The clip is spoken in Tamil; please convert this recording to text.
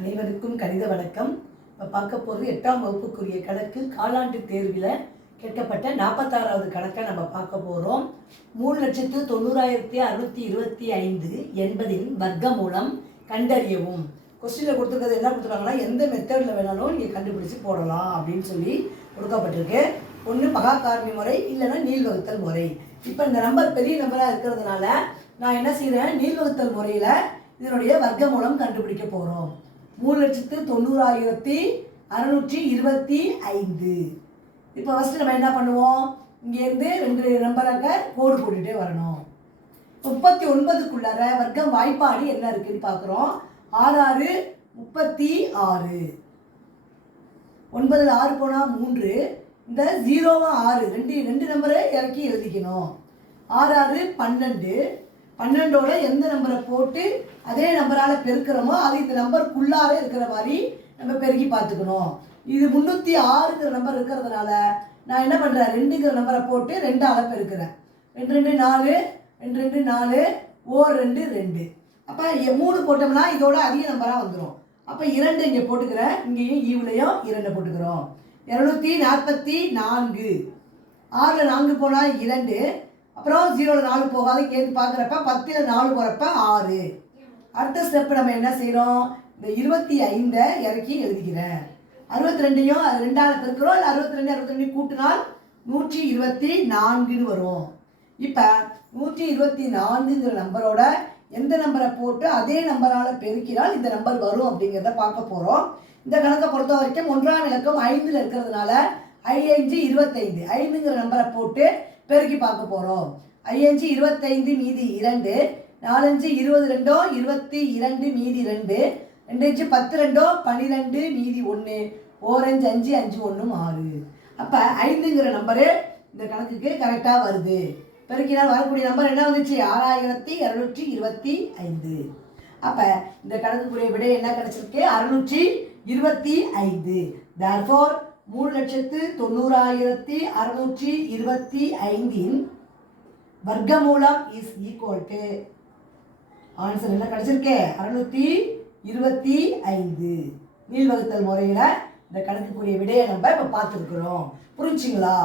அனைவருக்கும் கணித வணக்கம். இப்போ பார்க்க போகிறது எட்டாம் வகுப்புக்குரிய கணக்கு. காலாண்டு தேர்வில் கேட்கப்பட்ட நாற்பத்தாறாவது கணக்கை நம்ம பார்க்க போகிறோம் மூணு லட்சத்து தொண்ணூறாயிரத்தி அறுநூற்றி இருபத்தி ஐந்து என்பதின் வர்க்க மூலம் கண்டறியவும் கொஸ்டினில் கொடுத்துருக்கிறது என்ன கொடுத்துருக்காங்கன்னா எந்த மெத்தடில் வேணாலும் நீங்கள் கண்டுபிடிச்சு போடலாம் அப்படின்னு சொல்லி கொடுக்கப்பட்டிருக்கு. ஒன்று மகாகாரணி முறை இல்லைன்னா நீள்வகுத்தல் முறை. இப்போ இந்த நம்பர் பெரிய நம்பராக இருக்கிறதுனால நான் என்ன செய்கிறேன் நீள்வகுத்தல் முறையில் இதனுடைய வர்க்க மூலம் கண்டுபிடிக்க போகிறோம் மூணு லட்சத்து தொண்ணூறாயிரத்தி அறுநூற்றி இருபத்தி ஐந்து. இப்போ ஃபஸ்ட்டு நம்ம என்ன பண்ணுவோம்? இங்கேருந்து ரெண்டு நம்பராக கோடு போட்டுகிட்டே வரணும். முப்பத்தி ஒன்பதுக்குள்ளார வர்க்கம் வாய்ப்பாடு என்ன இருக்குன்னு பார்க்குறோம். ஆறு ஆறு முப்பத்தி ஆறு. ஒன்பதில் ஆறு போனால் மூன்று. இந்த ஜீரோவும் ஆறு. ரெண்டு ரெண்டு நம்பரை இறக்கி எழுதிக்கணும். ஆறு ஆறு பன்னெண்டு. பன்னெண்டோட எந்த நம்பரை போட்டு அதே நம்பரால் பெருக்கிறோமோ அது இந்த நம்பருக்குள்ளார இருக்கிற மாதிரி நம்ம பெருக்கி பார்த்துக்கணும். இது முந்நூற்றி ஆறுங்கிற நம்பர் இருக்கிறதுனால நான் என்ன பண்ணுறேன் ரெண்டுங்கிற நம்பரை போட்டு ரெண்டால் பெருக்கிறேன். ரெண்டு ரெண்டு நாலு ரெண்டு ரெண்டு நாலு ஓர் ரெண்டு ரெண்டு. அப்போ மூணு போட்டோம்னா இதோட அதிக நம்பராக வந்துடும் அப்போ இரண்டு இங்கே போட்டுக்கிறேன். இங்கேயும் ஈவிலையும் இரண்டு போட்டுக்கிறோம். இரநூத்தி நாற்பத்தி நான்கு. ஆறில் நான்கு போனால் இரண்டு. அப்புறம் ஜீரோவில் நாலு போகாது கேட்டு பார்க்குறப்ப பத்தில் நாலு போகிறப்ப ஆறு. அடுத்த ஸ்டெப் நம்ம என்ன செய்கிறோம் இந்த இருபத்தி ஐந்தை இறக்கி எழுதிக்கிறேன். அறுபத்தி ரெண்டையும் அது ரெண்டாவது பெருக்கிறோம் இல்லை அறுபத்தி ரெண்டு அறுபத்தி ரெண்டு கூட்டினால் நூற்றி இருபத்தி நான்குன்னு வரும். இப்போ நூற்றி இருபத்தி நான்குங்கிற நம்பரோட எந்த நம்பரை போட்டு அதே நம்பரால் பெருக்கினால் இந்த நம்பர் வரும் அப்படிங்கிறத பார்க்க போகிறோம் இந்த கணக்கை பொறுத்த வரைக்கும் ஒன்றாம் இலக்கம் ஐந்தில் இருக்கிறதுனால ஐந்து இருபத்தைந்து. ஐந்துங்கிற நம்பரை போட்டு பெருக்கி பார்க்க போகிறோம் ஐயஞ்சு இருபத்தைந்து மீதி இரண்டு நாலஞ்சு இருபது ரெண்டோ இருபத்தி இரண்டு மீதி ரெண்டு ரெண்டு அஞ்சு பத்து ரெண்டோ பன்னிரெண்டு மீதி ஒன்று ஓரஞ்சு அஞ்சு அஞ்சு ஒன்று ஆறு. அப்போ ஐந்துங்கிற நம்பரு இந்த கணக்குக்கு கரெக்டாக வருது. பெருக்கினால் வரக்கூடிய நம்பர் என்ன வந்துச்சு? ஆறாயிரத்தி இரநூற்றி இருபத்தி ஐந்து. அப்போ இந்த கணக்குக்குரிய விடை என்ன கிடைச்சிருக்கு? அறுநூற்றி இருபத்தி ஐந்து. தேர்ஃபோர் மூணு லட்சத்து தொண்ணூறாயிரத்தி அறுநூற்றி இருபத்தி ஐந்தின் வர்க்கமூலம் இஸ் ஈக்குவல் டு ஆன்சர் என்ன கிடச்சிருக்கே? அறுநூற்றி இருபத்தி ஐந்து. நீள்வகுத்தல் முறையில் இந்த கணக்குக்குரிய விடையை நம்ம இப்போ பார்த்துருக்குறோம். புரிஞ்சுங்களா?